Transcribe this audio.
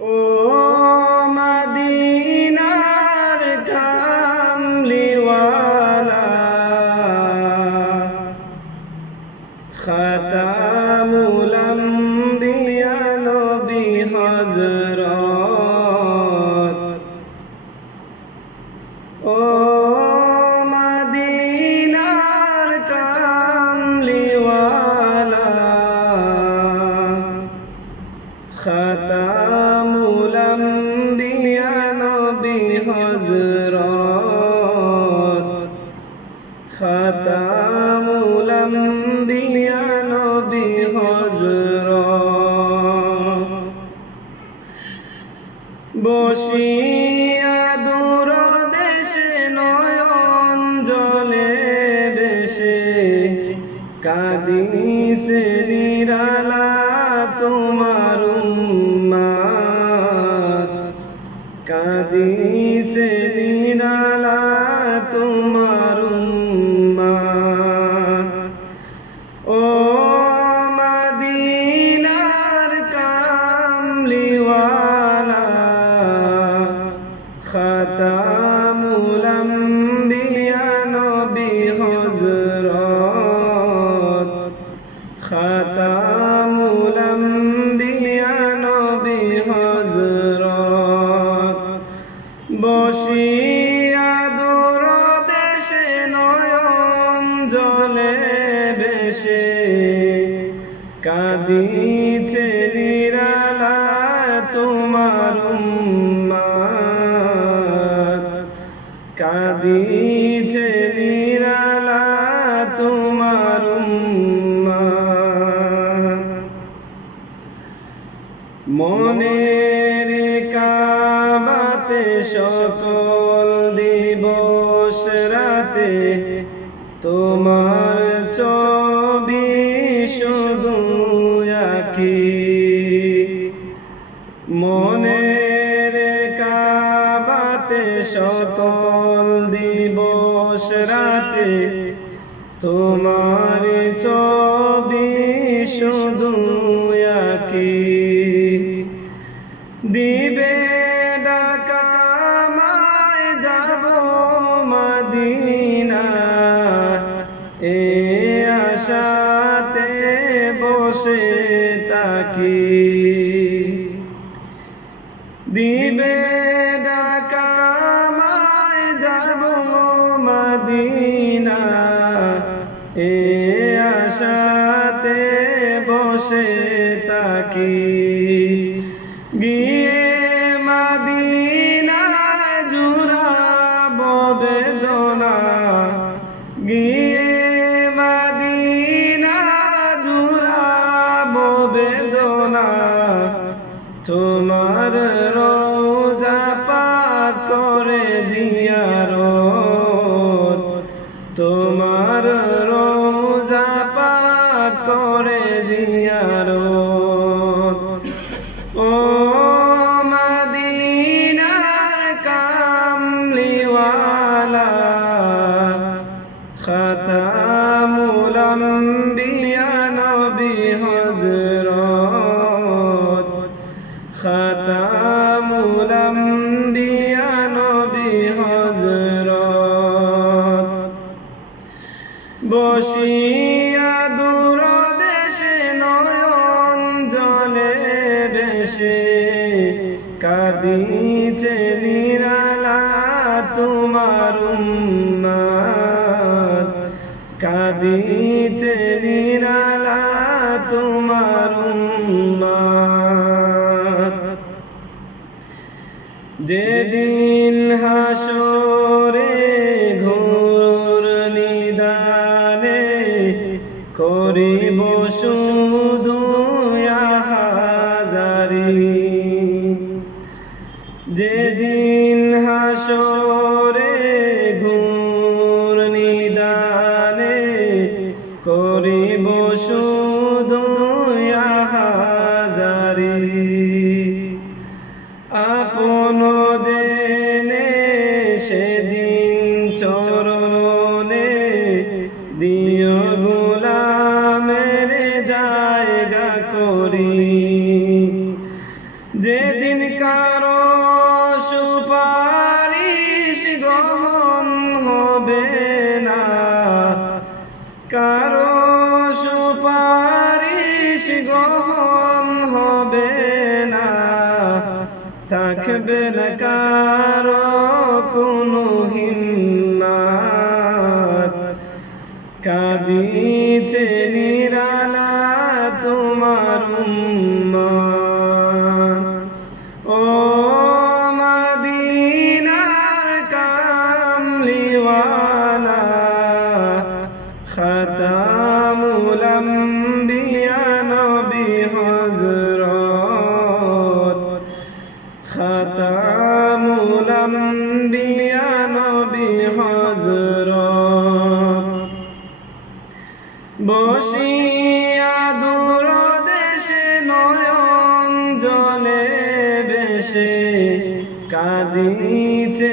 Oh. খাতামুল আম্বিয়া নবী হযরত। বসিয়া দূর দেশে নয়ন জলে বেশে কাদিসে নিরালা তোমার উম্মাত কাদিসে নিরালা তোমার উম্মাত কাঁদিছে নিরালা তোমার কাঁদিছে নিরালা তোমার মনের কাবাতে সকল দিবস রাতে তোমার ছবি আঁকি মনের কাবাতে সকল দিবস রাতে তোমার ছবি শুধু আঁকি। দিবে তাকি দিবে ডাকামায় যাব মদিনা। এ আশাতে বসে তাকি গিয়ে খাতামুল আম্বিয়া নবী বসিয়া দূর দেশে নয়ন বেশে কাদিছে নিরালা তোমার উম্মাত কাদিছে নিদানে করিব শুধু হাজারি। যেদিন হাসরে ঘোর নিদানে করিব শুধু হাজারি। আপন জেনে সেদিন চরণে কারও সুপারিশ গ্রহণ হবে না। কারও সুপারিশ গ্রহণ হবে না। থাকবে না খতামুল আম্বিয়া নবী হযরত। খতামুল আম্বিয়া নবী হযরত। বসিয়া দূর দেশে নয়ন জলে বেশে কাঁদিছে